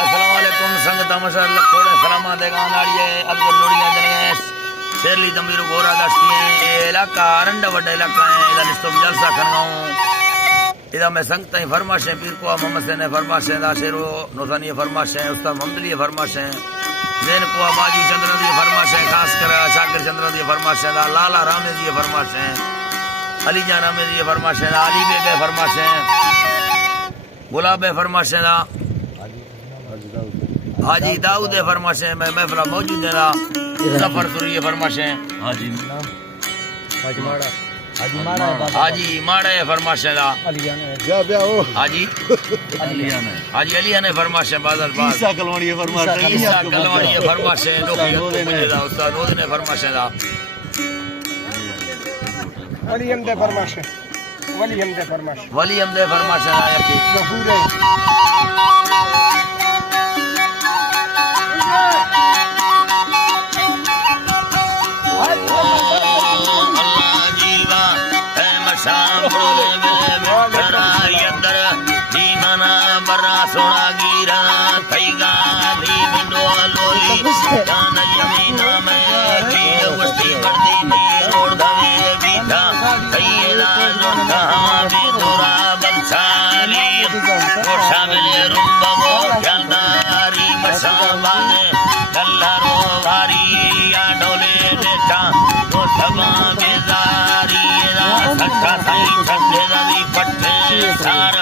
अस्सलामुअलैकुम संगत मशर थोड़े सलामा देगा नाड़िए अब लोड़ियां जने शेरली दमीर गोरा दस्ती है ये इलाका अरंडा बड़ा इलाका है इधर लिस्टो जलसा करगाऊं इधर में संगत ही फरमाश है पीर को मोहम्मद से ने फरमाश है दा शेरो नौसानी फरमाश है उस्ताद मोहम्मद ली फरमाश है जैन को बाजू चंद्र दी फरमाश है खास कर शाकिर चंद्र दी फरमाश है दा लाला रामे दी फरमाश है अली जान रामे दी फरमाश है अली बेगे फरमाश है गुलाब फरमाश है दा हाजी दाऊद फरमाश है मैं महफिल मौजूद है सफर सुरी फरमाश है हाजी माड़ा है फरमाश है हाजी अली ने फरमाश है बादल बाद ईसा कलवानी फरमाश है उस्ताद रोज ने फरमाश है वली हमदे फरमाश है यकी गफूर है सोना गिरा थईगा दी विंडो लोली कान जमीना में की उस्ती वर्दी में रोड दवे बीठा थईला जोखा भी तोरा बलसाली और शामिल रुंबो ख्यालदारी मसाबाने कल्लारो भारी या डोले देखा तो सबा बेजारी रा सट्टा साई छठे दी पट्टे सार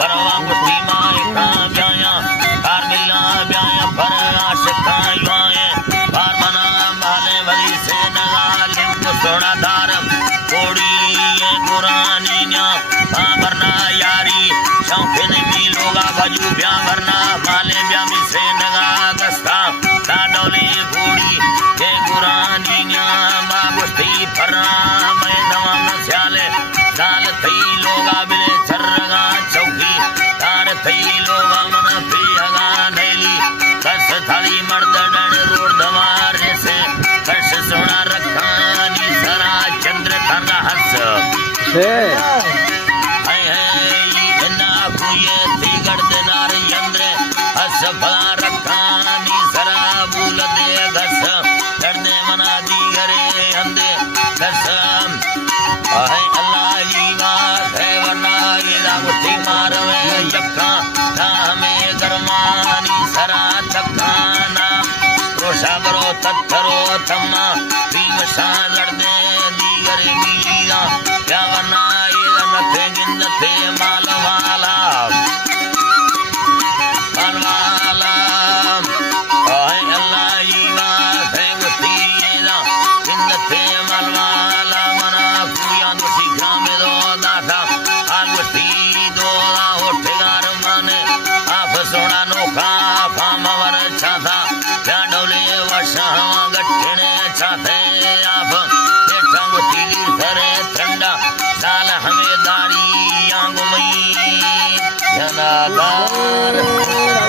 परवा मुस्ती माए का ब्याया तार मिला ब्याया पर आशिका युआए बार मना माले वली से नगालिम को सोना दार कोड़ी ये कुरानी न्या वरना यारी शौकीन भी लोगा बाजू ब्या वरना माले ब्या में से नगा गस्ता ताडोली कोड़ी ये कुरानी न्या मा मुस्ती फरा मैं दवा न स्याले साल थई लोगा बिले छरगा चौकी तार थई लोगा मन पे हगा नैली कस थाली मर्द डण रोड दवार से कस सोना रखानी सरा चंद्र थाना हंस इना कुये थी गढ़ नार यंद्र हस भला रखानी सरा बूल दे घस डरने मना दी घरे अंदे कस अल्लाह जी बात है वरना ये मुट्ठी मारवे यक्का ना हमें गरमानी सरा तखाना रोशा करो तत्थरो थम्मा भीम शाह लड़ने दीगर मीरा क्या वरना ये नथे गिन थे माल वाला अल्लाह जी बात है मुट्ठी गिन थे माल वाला मना कुया नुसी में दो दाता आगुस्ती दो होठगार माने आप सोना नोखा फामवर छाता डोले वर्षा गठने छाते आप गुस्ती सरे ठंडा साल हमें दारी आंगुमई जनादार